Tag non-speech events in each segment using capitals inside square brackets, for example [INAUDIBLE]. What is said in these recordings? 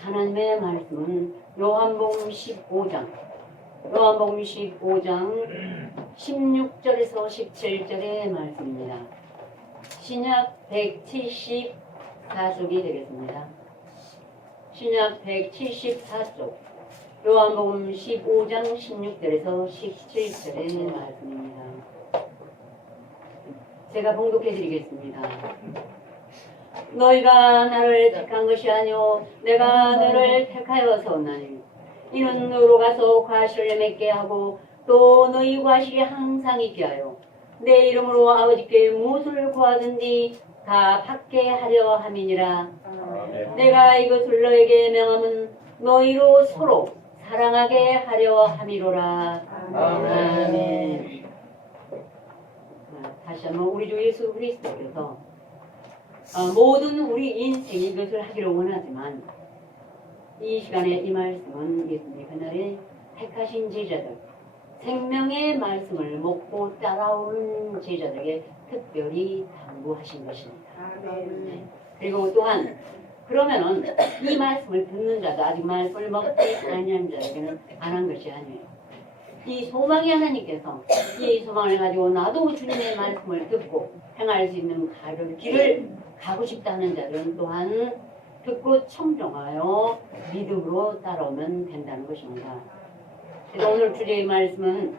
하나님의 말씀은 요한복음 15장 요한복음 15장 16절에서 17절의 말씀입니다. 신약 174쪽이 되겠습니다. 신약 174쪽 요한복음 15장 16절에서 17절의 말씀입니다. 제가 봉독해 드리겠습니다. 너희가 나를 택한 것이 아니오 내가 너를 택하여서 나니 이는 너로 가서 과실을 맺게 하고 또 너희 과실이 항상 있게 하여 내 이름으로 아버지께 무엇을 구하든지 다 받게 하려 함이니라 아멘. 내가 이것을 너에게 명함은 너희로 서로 사랑하게 하려 함이로라 아멘. 아멘. 아, 다시 한번 우리 주 예수 그리스도께서 어, 모든 우리 인생이 이것을 하기를 원하지만 이 시간에 이 말씀은 예수님 그날에 택하신 제자들 생명의 말씀을 먹고 따라오는 제자들에게 특별히 당부하신 것입니다. 네. 그리고 또한 그러면은 이 말씀을 듣는 자도 아직 말씀을 먹지 아니한 자에게는 안 한 것이 아니에요. 이 소망이 하나님께서 이 소망을 가지고 나도 주님의 말씀을 듣고 행할 수 있는 가를 길을 가고 싶다 하는 자들은 또한 듣고 청정하여 믿음으로 따라오면 된다는 것입니다. 그래서 오늘 주제의 말씀은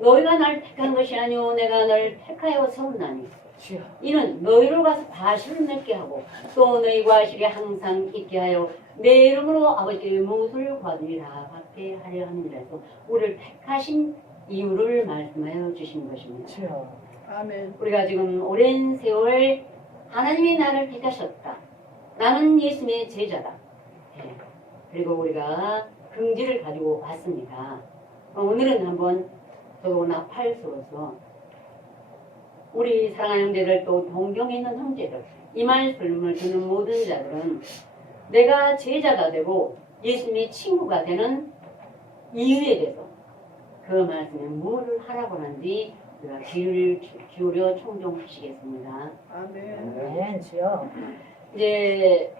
너희가 날 택한 것이 아니오 내가 널 택하여 세웠나니 이는 너희로 가서 과실을 맺게 하고 또 너희 과실이 항상 있게 하여 내 이름으로 아버지의 무엇을 다 받게 하려 함이라 해서 우리를 택하신 이유를 말씀하여 주신 것입니다. 아멘. 우리가 지금 오랜 세월 하나님이 나를 택하셨다. 나는 예수님의 제자다. 예. 그리고 우리가 긍지를 가지고 왔습니다. 어, 오늘은 한번 저도 나팔수로서 우리 사랑하는 형제들 또 동경에 있는 형제들 이 말씀을 듣는 모든 자들은 내가 제자가 되고 예수님의 친구가 되는 이유에 대해서 그 말씀에 뭐를 하라고 하는지 귀를 기울여 청종하시겠습니다. 아멘. 아멘. 주여. 이제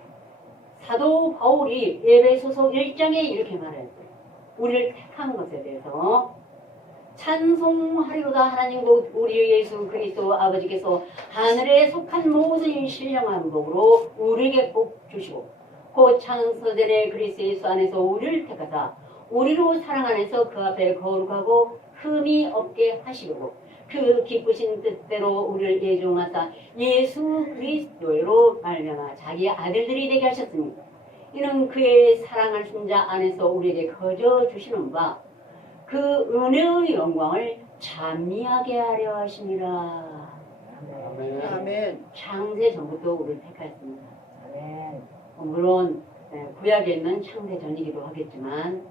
사도 바울이 예배소서 1장에 이렇게 말했어요. 우리를 택한 것에 대해서 찬송하리로다 하나님 곧 우리 예수 그리스도 아버지께서 하늘에 속한 모든 신령한 복으로 우리에게 복 주시고 곧 창서전에 그리스도 예수 안에서 우리를 택하사 우리로 사랑 안에서 그 앞에 거룩하고 흠이 없게 하시려고 그 기쁘신 뜻대로 우리를 예정하사 예수 그리스도로 말미암아 자기 아들들이 되게 하셨으니 이는 그의 사랑하신 자 안에서 우리에게 거저 주시는 바 그 은혜의 영광을 찬미하게 하려 하심이라 아멘. 아멘. 창세 전부터 우리를 택하였습니다 아멘. 어, 물론 예, 구약에 있는 창세 전이기도 하겠지만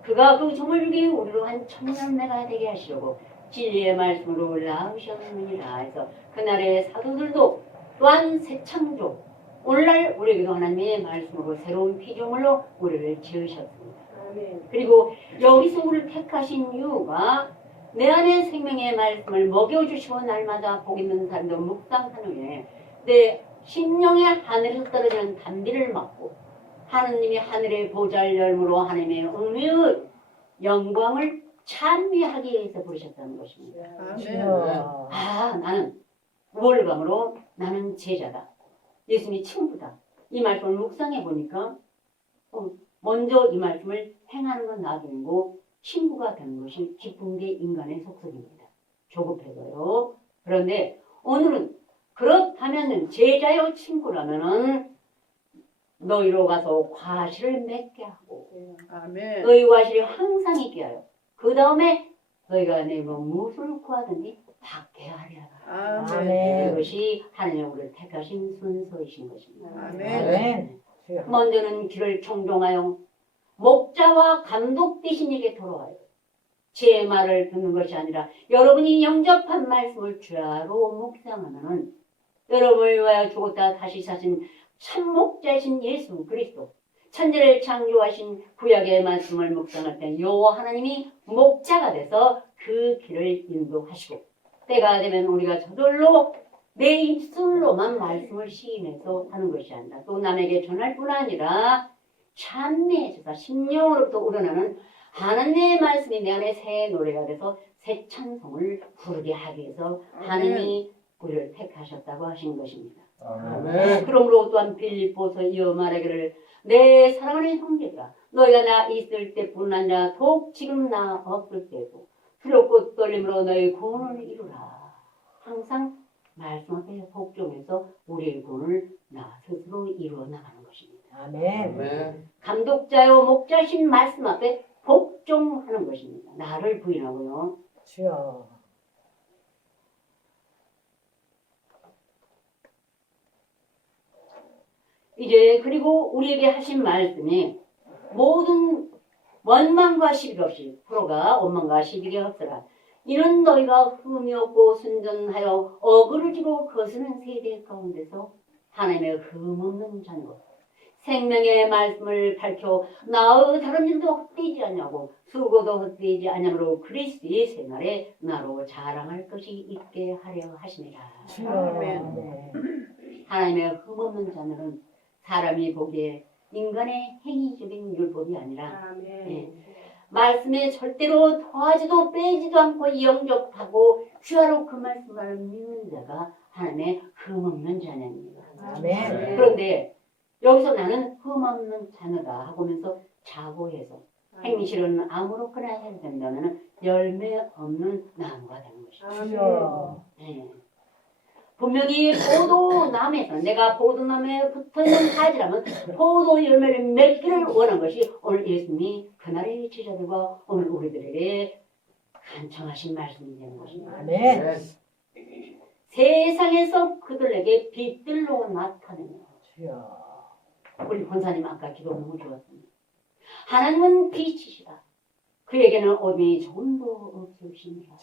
그가 그 정을 위해 우리로 한 천년매가 되게 하시려고 진리의 말씀으로 낳으셨느니라 해서 그날의 사도들도 또한 새 창조 오늘날 우리에게도 하나님의 말씀으로 새로운 피조물로 우리를 지으셨습니다. 그리고 여기서 우리를 택하신 이유가 내 안에 생명의 말씀을 먹여주시고 날마다 복 있는 삶도 묵상한 후에 내 심령의 하늘에서 떨어지는 단비를 맞고 하느님이 하늘의 보잘 열무로 하나님의 은혜의 영광을 찬미하기 위해서 부르셨다는 것입니다. 아멘. 주여. 아 나는 우월감으로 나는 제자다. 예수님이 친구다. 이 말씀을 묵상해 보니까 어, 먼저 이 말씀을 행하는 건 나중이고 친구가 되는 것이 기쁜 게 인간의 속성입니다. 조급해서요. 그런데 오늘은 그렇다면은 제자요 친구라면은 너희로 가서 과실을 맺게 하고 아멘. 너희 과실이 항상 있게 하여 그 다음에 너희가 내뭐 무엇을 구하든지 받게 하리라. 아멘. 아멘. 이것이 하나님 우리를 택하신 순서이신 것입니다. 아멘. 아멘. 먼저는 길을 청종하여 목자와 감독 되신 이에게 돌아와요. 제 말을 듣는 것이 아니라 여러분이 영접한 말씀을 주야로 묵상하면 여러분을 위하여 죽었다 다시 사신 참 목자이신 예수 그리스도 천지를 창조하신 구약의 말씀을 묵상할 때 여호와 하나님이 목자가 돼서 그 길을 인도하시고 때가 되면 우리가 저절로 내 입술로만 말씀을 시인해서 하는 것이 아니라 또 남에게 전할 뿐 아니라 찬미해주사 심령으로부터 우러나는 하나님의 말씀이 내 안에 새 노래가 돼서 새 찬송을 부르게 하기 위해서 하나님이 우리를 택하셨다고 하신 것입니다. 아멘. 그러므로 또한 빌립보서 이어 말하기를 내 사랑하는 형제들아 너희가 나 있을 때뿐 아니라 더욱 지금 나 없을 때도 두렵고 떨림으로 너희 구원을 이루라. 항상 말씀 앞에 복종해서 우리의 구원을 나 스스로 이루어 나가는 것입니다. 아멘. 아멘. 감독자요 목자신 말씀 앞에 복종하는 것입니다. 나를 부인하고요. 주여. 이제 그리고 우리에게 하신 말씀이 모든 원망과 시비 없이 프로가 원망과 시비가 없으라 이는 너희가 흠이 없고 순전하여 어그를 지고 거스는 세대 가운데서 하나님의 흠 없는 자녀 생명의 말씀을 밝혀 나의 다른 일도 헛되지 않냐고 수고도 헛되지 않냐므로 그리스도의 새날에 나로 자랑할 것이 있게 하려 주여. 아멘. 네. 하나님의 흠 없는 자녀는 사람이 보기에 인간의 행위적인 율법이 아니라 아멘. 말씀에 절대로 더하지도 빼지도 않고 영접하고 귀하로 그 말씀을 믿는 자가 하나님의 흠없는 자녀입니다. 아멘. 그런데 여기서 나는 흠없는 자녀다 하고면서 자고해서 행실은 아무렇거나 해야 된다면 열매 없는 나무가 되는 것이죠. 주여. 네. 분명히 포도나무에서 내가 포도나무에 붙어있는 가지라면 포도 열매를 맺기를 원한 것이 오늘 예수님이 그날의 제자들과 오늘 우리들에게 간청하신 말씀이 되는 것입니다. 아멘. 세상에서 그들에게 빛들로 나타내며 주여. 우리 권사님 아까 기도 너무 좋았습니다. 하나님은 빛이시다. 그에게는 어둠이 조금도 없으십니다.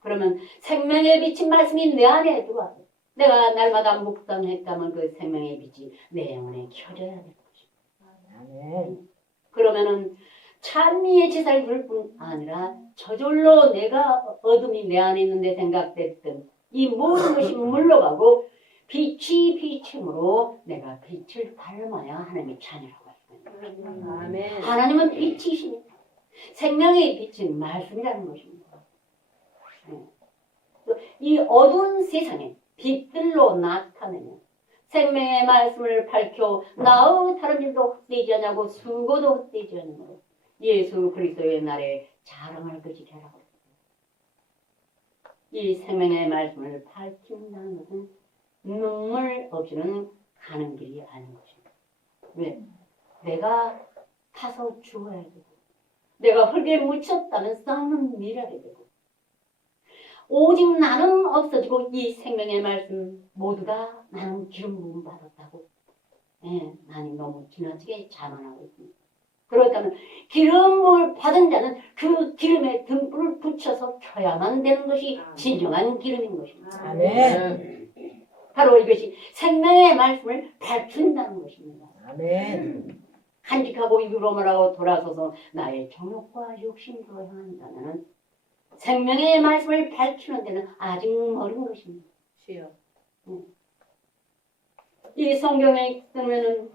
그러면 생명의 빛인 말씀이 내 안에 들어와서 내가 날마다 묵상했다면 그 생명의 빛이 내 영혼에 켜져야 될 것입니다. 아멘. 그러면은 찬미의 제사를 부를 뿐 아니라 저절로 내가 어둠이 내 안에 있는데 생각됐던 이 모든 것이 [LAUGHS] 물러가고 빛이 빛임으로 내가 빛을 닮아야 하나님의 자녀라고 했습니다. 아멘. 하나님은 빛이십니다. 생명의 빛은 말씀이라는 것입니다. 네. 또이 어두운 세상에 빛들로 나타내며 생명의 말씀을 밝혀 나의 다른 일도 헛되지 않냐고 수고도 헛되지 않냐고 예수 그리스도의 날에 자랑할 것이 되라고 이 생명의 말씀을 밝힌다는 것은 눈물 없이는 가는 길이 아닌 것입니다. 왜? 내가 타서 죽어야 되고 내가 흙에 묻혔다면 썩는 미랄이 되고 오직 나는 없어지고 이 생명의 말씀 모두 다 나는 기름 부음 받았다고 예, 나는 너무 지나치게 자만하고 있습니다. 그렇다면 기름을 받은 자는 그 기름에 등불을 붙여서 켜야만 되는 것이 진정한 기름인 것입니다. 아멘. 바로 이것이 생명의 말씀을 밝힌다는 것입니다. 아멘. 간직하고 유로모라고 돌아서서 나의 정욕과 욕심으로 향한다면 생명의 말씀을 밝히는 데는 아직 멀은 것입니다. 주여. 이 성경에 쓰면은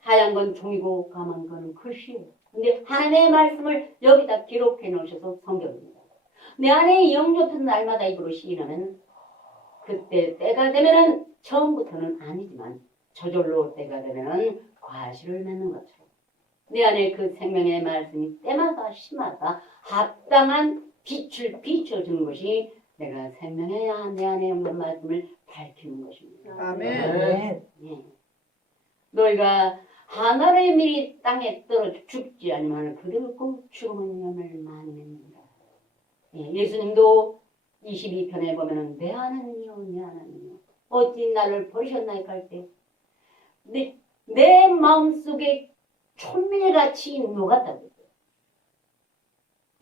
하얀 건 종이고 까만 건 글씨예요. 근데 하나님의 말씀을 여기다 기록해 놓으셔서 성경입니다. 내 안에 영접한 날마다 입으로 시인하면 그때 때가 되면은 처음부터는 아니지만 저절로 때가 되면은 과실을 맺는 것처럼 내 안에 그 생명의 말씀이 때마다 시마다 합당한 빛을 비춰주는 것이 내가 생명의 내 안에 없는 말씀을 밝히는 것입니다. 아멘. 아멘. 예. 너희가 하늘의 밀이 땅에 떨어져 죽지 않으면 그대로 꼭 죽음은 염을 많이 맺는다. 예, 예수님도 22편에 보면은 내 하나님이요 내 하나님이요 어찌 나를 버리셨나이까 할때 내, 내 마음속에 촌밀같이 녹았다고.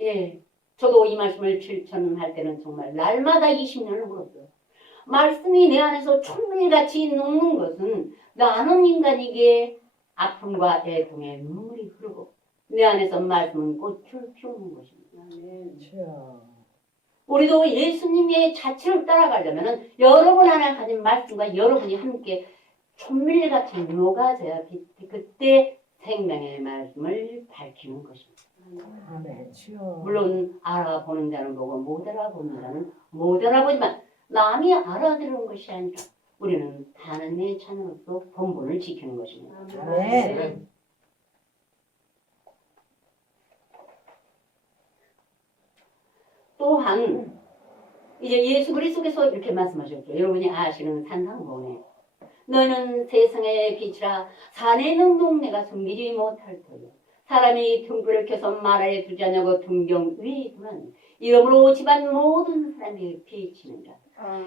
예, 저도 이 말씀을 실천할 때는 정말 날마다 20년을 울었어요. 말씀이 내 안에서 촌밀같이 녹는 것은 나는 인간이기에 아픔과 애통에 눈물이 흐르고 내 안에서 말씀은 꽃을 피우는 것입니다. 주여. 우리도 예수님의 자체를 따라가려면 여러분 하나 가진 말씀과 여러분이 함께 촌밀같이 녹아져야 비- 그때 생명의 말씀을 밝히는 것입니다. 아멘. 주여. 물론 알아보는 자는 보고 못 알아보는 자는 못 알아보지만 남이 알아들은 것이 아니라 우리는 하나님의 자녀로서 본분을 지키는 것입니다. 아멘. 또한 이제 예수 그리스도께서 이렇게 말씀하셨죠. 여러분이 아시는 산상보에 너는 세상의 빛이라 산에 있는 동네가 숨기지 못할 터이요 사람이 등불을 켜서 말아에 두지 않냐고 등경 위에 두는 이러므로 집안 모든 사람이 비치는다.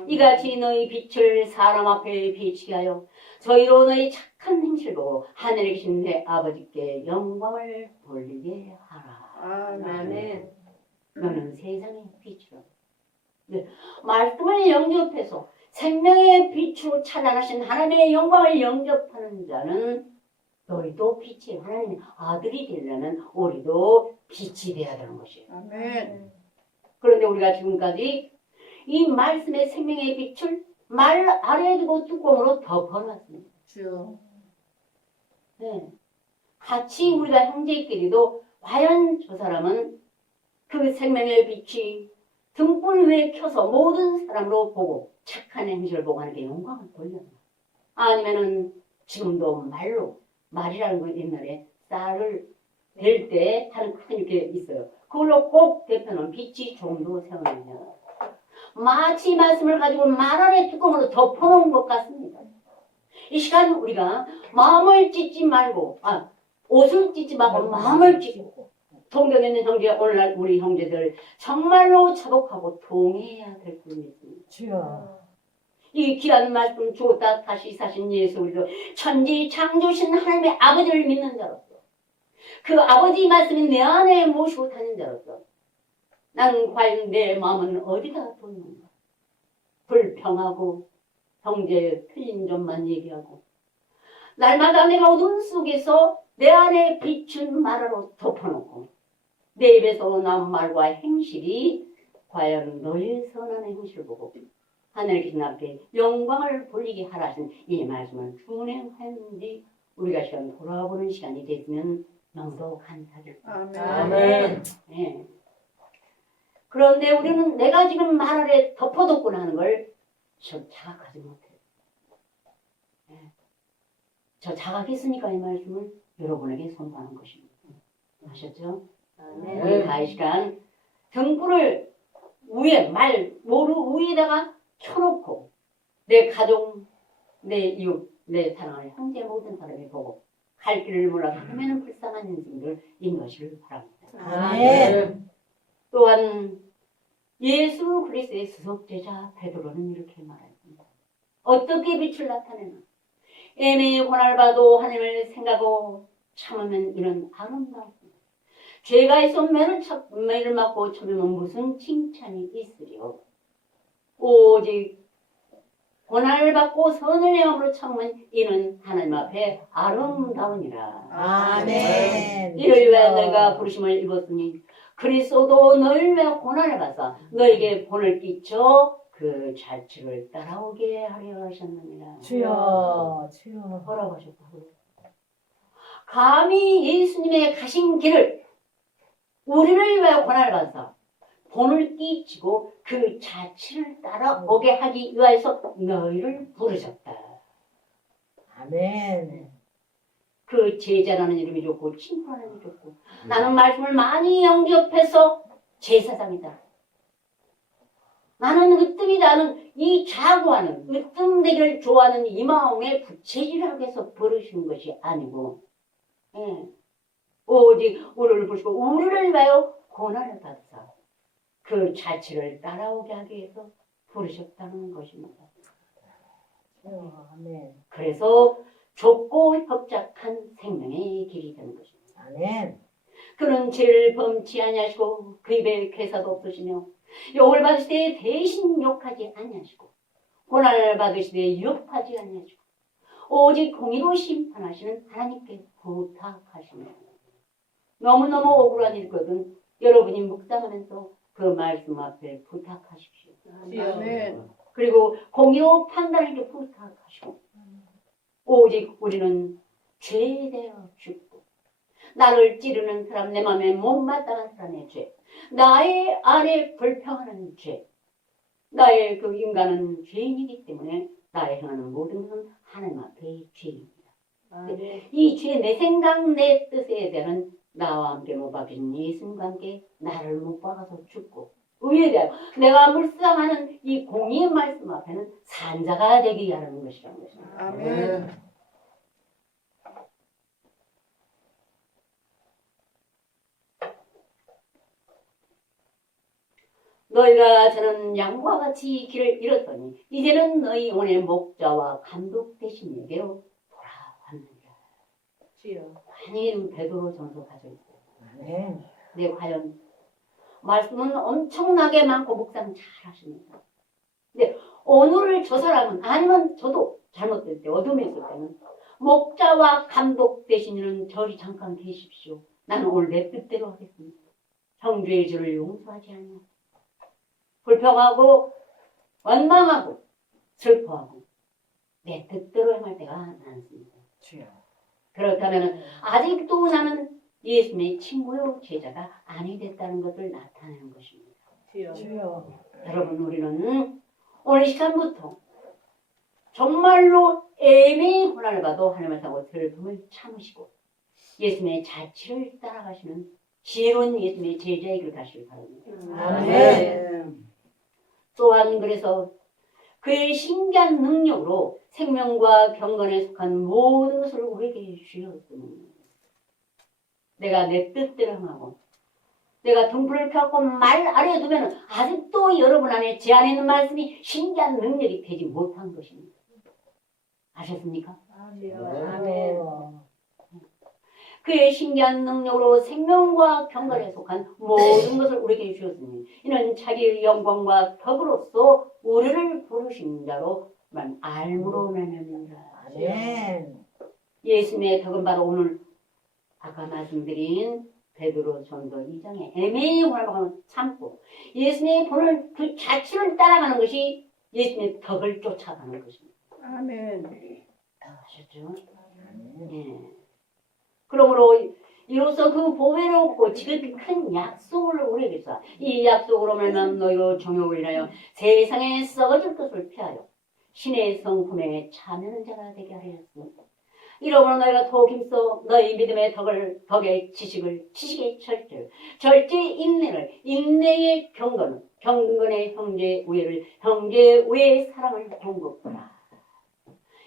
이같이 너희 빛을 사람 앞에 비치게 하여 저희로 너희 착한 행실을 보고 하늘에 계신 내 아버지께 영광을 돌리게 하라. 아멘. 너는 세상의 빛이라. 네, 말씀을 영접해서 생명의 빛으로 찬란하신 하나님의 영광을 영접하는 자는 너희도 빛이 하나님의 아들이 되려는 우리도 빛이 되어야 되는 것이에요. 아멘. 그런데 우리가 지금까지 이 말씀의 생명의 빛을 말 아래에 두고 뚜껑으로 덮어놨습니다. 주여. 네. 같이 우리가 형제끼리도 과연 저 사람은 그 생명의 빛이 등불 위에 켜서 모든 사람으로 보고 착한 행실을 보고 하는 게 영광을 돌렸나? 아니면은 지금도 말로 말이라는 건 옛날에 쌀을 댈때 하는 큰 이렇게 있어요. 그걸로 꼭 대표는 빛이 좀도 세워내냐. 마치 말씀을 가지고 말 안에 뚜껑으로 덮어놓은 것 같습니다. 이 시간 우리가 마음을 찢지 말고, 아, 옷을 찢지 말고 마음을 찢고, 동경에 있는 형제, 오늘날 우리 형제들 정말로 자복하고 동해야 될 뿐입니다. 주여. 이 귀한 말씀 주었다 다시 사신 예수 우리도. 천지 창조신 하나님의 아버지를 믿는 자로서 그 아버지 말씀이 내 안에 모시고 다니는 자로서 나는 과연 내 마음은 어디다 뒀는가? 불평하고 형제 틀린 점만 얘기하고 날마다 내가 어둠 속에서 내 안에 비춘 말로 덮어놓고 내 입에서 나온 말과 행실이 과연 너의 선한 행실을 보고 하늘 계신 앞에 영광을 돌리게 하라 하신 이 말씀을 준행하였는지 우리가 시간 돌아보는 시간이 됐으면 너무도 감사드립니다. 아멘. 아멘. 예. 그런데 우리는 내가 지금 말 아래 덮어뒀구나 하는 걸 저 자각하지 못해요. 예. 저 자각했으니까 이 말씀을 여러분에게 선포하는 것입니다. 아셨죠? 네. 우리 다 이 시간 등불을 위에 말 모루 위에다가 켜놓고 내 가족, 내 이웃, 내 사랑하는 형제 모든 사람이 보고 갈 길을 몰라서 헤매는 불쌍한 인생들 인것을 바랍니다. 아멘. 또한 예수 그리스도의 수석제자 베드로는 이렇게 말했습니다. 어떻게 빛을 나타내나? 애매히 고난받아도 하나님을 생각하고 참으면 이는 아름다웠습니다. 죄가 있어 매를, 쳐, 매를 맞고 참으면 무슨 칭찬이 있으리요? 오직 고난을 받고 선을 행함으로 참으면 이는 하나님 앞에 아름다우니라. 아멘. 이를 위하여 너희가 부르심을 입었으니 그리스도도 너희를 위하여 고난을 받아 너에게 본을 끼쳐 그 자취를 따라오게 하려 하셨느니라. 주여. 주여. 뭐라고 하셨다고요? 감히 예수님의 가신 길을 우리를 위하여 고난을 받아 본을 끼치고 그 자취를 따라 오게 하기 위하여서 너희를 부르셨다. 아멘. 그 제자라는 이름이 좋고 친구라는 이름이 좋고 나는 말씀을 많이 영접해서 제사장이다. 나는 으뜸이다는 이 자구하는 으뜸되기를 좋아하는 이 마음에 부채질하게 해서 부르신 것이 아니고 예. 오직 우리를 부르시고 우리를 위하여 고난을 받사 그 자취를 따라오게 하기 위해서 부르셨다는 것입니다. 아멘. 그래서 좁고 협착한 생명의 길이 되는 것입니다. 아멘. 그는 죄를 범치 아니하시고 그 입에 괴사도 없으시며 욕을 받으시되 대신 욕하지 아니하시고 고난을 받으시되 유혹하지 아니하시고 오직 공의로 심판하시는 하나님께 부탁하시며 너무너무 억울한 일거든 여러분이 묵상하면서 그 말씀 앞에 부탁하십시오. 아멘. 그리고 공의로 판단하게 부탁하시고 오직 우리는 죄에 대하여 죽고 나를 찌르는 사람, 내 마음에 못 마땅한 사람의 죄, 나의 안에 불평하는 죄, 나의 그 인간은 죄인이기 때문에 나의 행하는 모든 것은 하나님 앞에 죄입니다. 아멘. 이 죄, 내 생각, 내 뜻에 대한 나와 함께 못 박히신 예수님과 함께 나를 못 박아서 죽고 의에 대하여 내가 묵상하는 이 공의의 말씀 앞에는 산자가 되기 하는 것이라는 것입니다. 아멘. 너희가 저는 양과 같이 길을 잃었더니 이제는 너희 영혼의 목자와 감독 되신 돌아왔느니라. 주여. 많이 베드로 전서 가져 있어요. 아멘. 네, 과연 말씀은 엄청나게 많고 묵상 잘 하십니다. 근데 오늘을 저 사람은 아니면 저도 잘못될 때 어둠에 있을 때는 목자와 감독 되시는 저리 잠깐 계십시오. 나는 오늘 내 뜻대로 하겠습니다. 형제의 죄를 용서하지 않냐. 불평하고 원망하고 슬퍼하고 내 뜻대로 행할 때가 많습니다. 주여. 그렇다면 아직도 나는 예수님의 친구요 제자가 아니 됐다는 것을 나타내는 것입니다. 주여. 주여. 여러분 우리는 오늘 이 시간부터 정말로 애매히 고난을 봐도 하나님을 타고 슬픔을 참으시고 예수님의 자취를 따라가시는 지혜로운 예수님의 제자의 길을 가시길 바랍니다. 아멘. 또한 그래서 그의 신기한 능력으로 생명과 경건에 속한 모든 것을 우리에게 주셨습니다. 내가 내 뜻대로 행하고 내가 등불을 켜고 말 아래에 두면 아직도 여러분 안에 제 안에 있는 말씀이 신기한 능력이 되지 못한 것입니다. 아셨습니까? 아멘. 아멘. 그의 신기한 능력으로 생명과 경건에 속한 모든 것을 우리에게 주셨으니 이는 자기의 영광과 덕으로서 우리를 부르신 자로만 알므로 말미암습니다. 아멘. 예수님의 덕은 바로 오늘 아까 말씀드린 베드로 전서 2장에 애매히 원하고 참고 예수님의 본을 그 자취를 따라가는 것이 예수님의 덕을 쫓아가는 것입니다. 아멘. 아셨죠? 예. 그러므로 이로써 그 얻고 지극히 큰 약속을 우리에게 써. 이 약속으로 말면 너희로 종욕을 인하여 세상에 썩어질 것을 피하여 신의 성품에 참여하는 자가 되게 하였습니다. 이러므로 너희가 더욱 힘써 너희 믿음의 덕을 덕의 지식을 지식의 절제 절제의 인내를 인내의 경건을 경건의 형제 우애를 형제 우애의 사랑을 공급하라.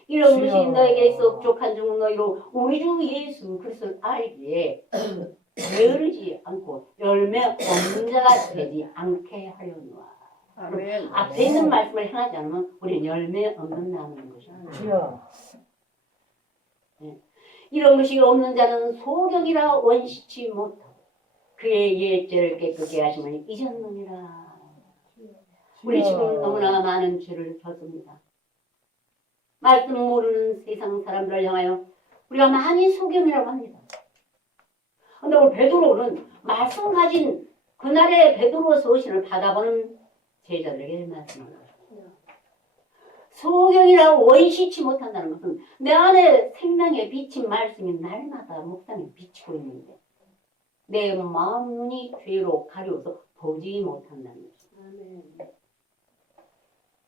이런 것이. 너에게 있어 족한 중 너희로 우리 주 예수 그리스도를 알기에 [CLEARS THROAT] 게으르지 않고 열매 없는 자가 되지 않게 하려니와 아멘. 앞에 있는 말씀을 행하지 않으면 우리는 열매 없는 나무인 것입니다. 주여. 이런 것이 없는 자는 소경이라 원시치 못하고 그의 예죄를 깨끗게 하심을 잊었느니라. 우리 지금 너무나 많은 죄를 졌습니다. 말씀 모르는 세상 사람들을 향하여 우리가 많이 소경이라고 합니다. 근데 오늘 베드로는 말씀 가진 그날의 베드로 서신을 받아보는 제자들에게 말씀하는 것입니다. 소경이라고 원시치 못한다는 것은 내 안에 생명에 비친 말씀이 날마다 묵상에 비치고 있는데 내 마음 눈이 죄로 가려워서 보지 못한다는 것입니다.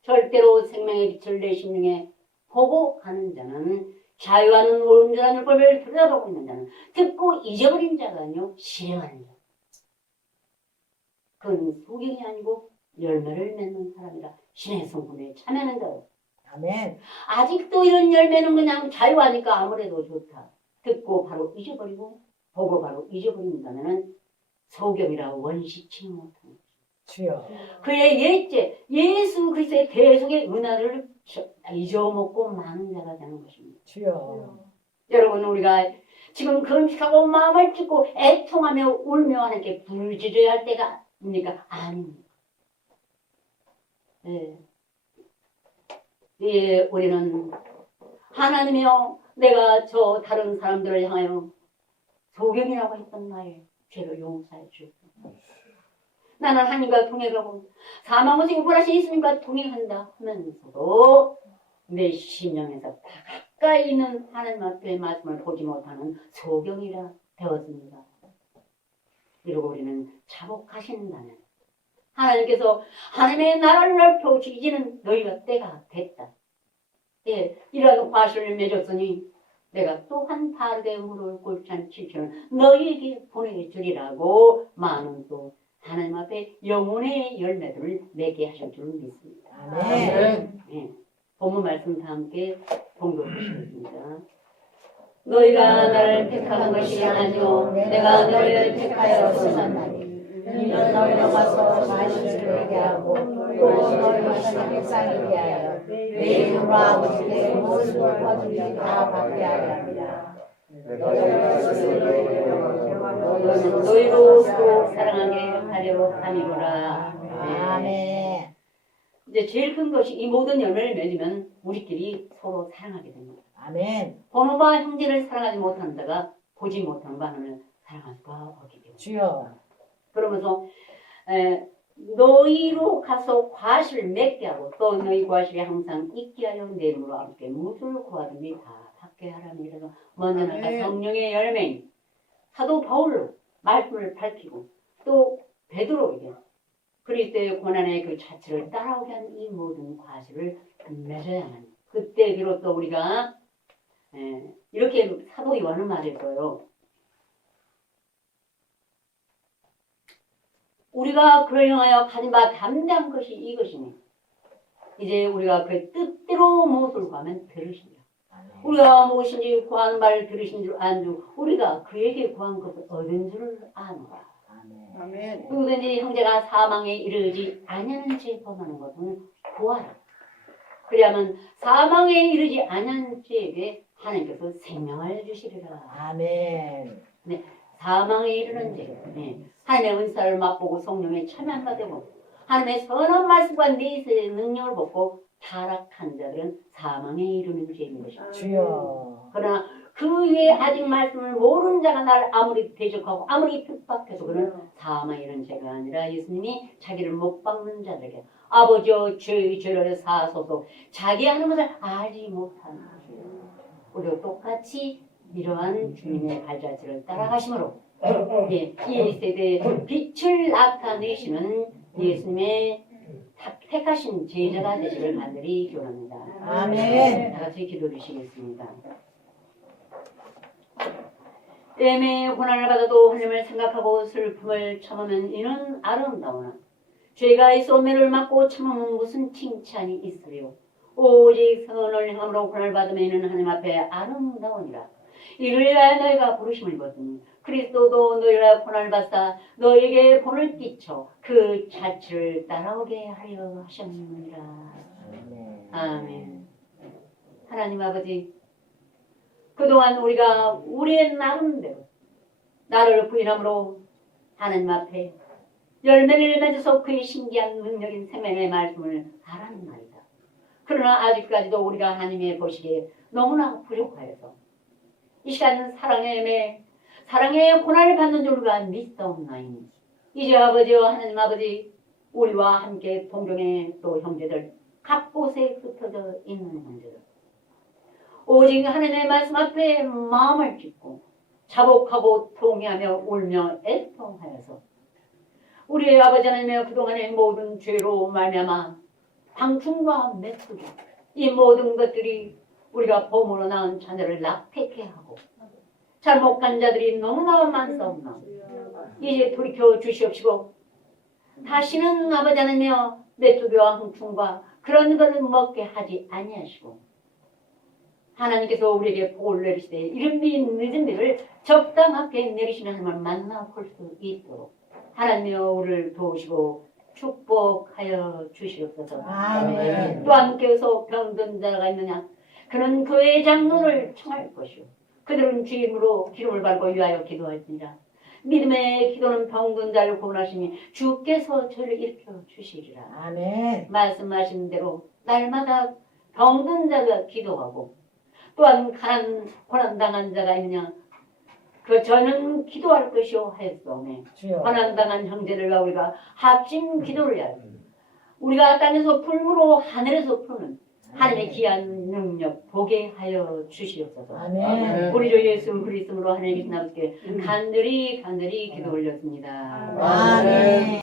절대로 생명의 빛을 내 심령에 보고 가는 자는 자유하는 온전한 율법을 들여다보고 있는 자는 듣고 잊어버린 자가 아니요 실행하는 자. 그건 소경이 아니고 열매를 맺는 사람이라 신의 성품에 참여하는 자요. 아멘. 아직도 이런 열매는 그냥 자유하니까 아무래도 좋다. 듣고 바로 잊어버리고 보고 바로 잊어버린다면은 소경이라 원시치 못하는 주여. 그의 옛죄 예수 그리스도의 대속의 은혜를 저- 잊어먹고 많은 자가 되는 것입니다. 주여. 여러분 우리가 지금 금식하고 마음을 찢고 애통하며 울며 하는 게 부르짖어야 할 때가입니까? 아닙니다. 예. 예, 우리는 하나님이여 내가 저 다른 사람들을 향하여 소경이라고 했던 나의 죄를 용서해 주옵소서. 나는 하나님과 동행하고 사망의 생불하신 예수님과 동행한다 하면서도 내 심령에서 다 가까이 있는 하나님 앞에 말씀을 보지 못하는 소경이라 되었습니다. 이러고 우리는 자복하신다면 하나님께서 하나님의 나라를 넓혀 주기는 너희가 때가 됐다. 예, 이러한 과실을 맺었으니 내가 또한 바르게 무릎을 꿇지 않지는 너희에게 보내주리라고 많은 또 하나님 앞에 영혼의 열매들을 맺게 하실 줄 믿습니다. 아멘. 예, 본문 말씀 다 함께 봉독하시겠습니다. 너희가 나를 택한 것이 아니요 내가 너희를 택하여 쓰셨나니 이는 너희가 와서 말씀을 되게 하고 또 너희가 세상을 위하여 내 이름으로 아버지께 모든 것들이 다 받게 하려 합니다. 너희로 사랑하게 하려 함이로라. 아멘. 이제 제일 큰 것이 이 모든 열매를 맺으면 우리끼리 서로 사랑하게 됩니다. 아멘. 번호바 형제를 사랑하지 못하는 자가 보지 못하는 바 하나님을 사랑할 수가 없기. 주여. 그러면서 에, 너희로 가서 과실을 맺게 하고 또 너희 과실이 항상 있게 하여 내 이름으로 아버지께 무엇을 구하든지 다 받게 하라니 그래서 먼저 나가. 성령의 열매인 사도 바울로 말씀을 밝히고 또 베드로에게 그리스도의 고난의 그 자체를 따라오게 한 이 모든 과실을 맺어야만 그때 비로소 우리가 에, 이렇게 사도 요한은 말했어요. 우리가 그를 향하여 가진 바 담대한 것이 이것이니 이제 우리가 그 뜻대로 무엇을 구하면 들으시니라. 우리가 무엇인지 구하는 말을 들으신 줄 안주 우리가 그에게 구한 것을 얻은 줄을 아노라. 아멘. 누구든지 형제가 사망에 이르지 아니하는 죄 범하는 것은 구하라. 그리하면 사망에 이르지 아니하는 죄에게 하나님께서 생명을 주시리라. 아멘. 사망에 이르는 죄. 예. 하나님의 은사를 맛보고 성령에 참여한 바 되고 하나님의 선한 말씀과 내세의 능력을 벗고 타락한 자들은 사망에 이르는 죄인 것이다. 주여. 그러나 그 위에 아직 말씀을 모르는 자가 나를 아무리 대적하고 아무리 핍박해도 그는 사망에 이르는 죄가 아니라 예수님이 자기를 못 박는 자들에게 아버지여 죄의 죄를 사소서. 자기 하는 것을 알지 못하는 것이요 우리도 똑같이 이러한 주님의 발자취를 따라가심으로 예, 이 세대에 빛을 나타내시는 예수님의 탁- 택하신 제자가 되시길 간절히 기원합니다. 아멘. 다 같이 기도 주시겠습니다. 때문에 고난을 받아도 하나님을 생각하고 슬픔을 참으면 이는 아름다우나 죄가 있어 매를 맞고 참으면 무슨 칭찬이 있으리요 오직 선을 행함으로 고난을 받으면 이는 하나님 앞에 아름다우니라 이를 위하여 너희가 부르심을 받으니 그리스도도 너희가 고난을 받사 너에게 본을 끼쳐 그 자취를 따라오게 하려 하셨느니라. 아멘. 하나님 아버지, 그동안 우리가 우리의 나름대로 나를 부인함으로 하나님 앞에 열매를 맺어서 그의 신기한 능력인 생명의 말씀을 알았는 말이다. 그러나 아직까지도 우리가 하나님의 보시기에 너무나 부족하여서 이 시간 사랑의 매 사랑의 고난을 받는 줄 우리가 믿사옵나이니 이제 아버지와 하나님 아버지 우리와 함께 동경의 또 형제들 각 곳에 흩어져 있는 형제들. 오직 하나님의 말씀 앞에 마음을 찢고 자복하고 통회하며 울며 애통하여서 우리의 아버지 하나님의 그동안의 모든 죄로 말미암아 방충과 메뚜기 이 모든 것들이 우리가 범으로 낳은 자녀를 낙태케 하고 잘못 간 자들이 너무나 많사옵나. 이제 돌이켜 주시옵시고 다시는 아버지 하나님여 메뚜기와 흥충과 그런 것을 먹게 하지 아니하시고 하나님께서 우리에게 복을 내리시되 이른 비 늦은 비를 적당하게 내리시는 하나님을 만나 볼 수 있도록 하나님여 우리를 도우시고 축복하여 주시옵소서. 아멘. 또 함께서 병든 자가 있느냐? 그는 그의 장로를 청할 것이요. 그들은 주임으로 기름을 밟고 위하여 기도할지니라. 믿음의 기도는 병든 자를 구원하시니 주께서 저를 일으켜 주시리라. 아멘. 말씀하신 대로 날마다 병든 자가 기도하고 또한 가난 고난당한 자가 있느냐 그 저는 기도할 것이요 주여. 고난당한 형제들과 우리가 합심 기도를 하여 우리가 땅에서 풀무로 하늘에서 푸는 하나님의 귀한 능력 보게 하여 주시옵소서. 아멘. 우리 주 예수 그리스도로 하나님께 나께 간절히 간절히 기도 올렸습니다. 아멘.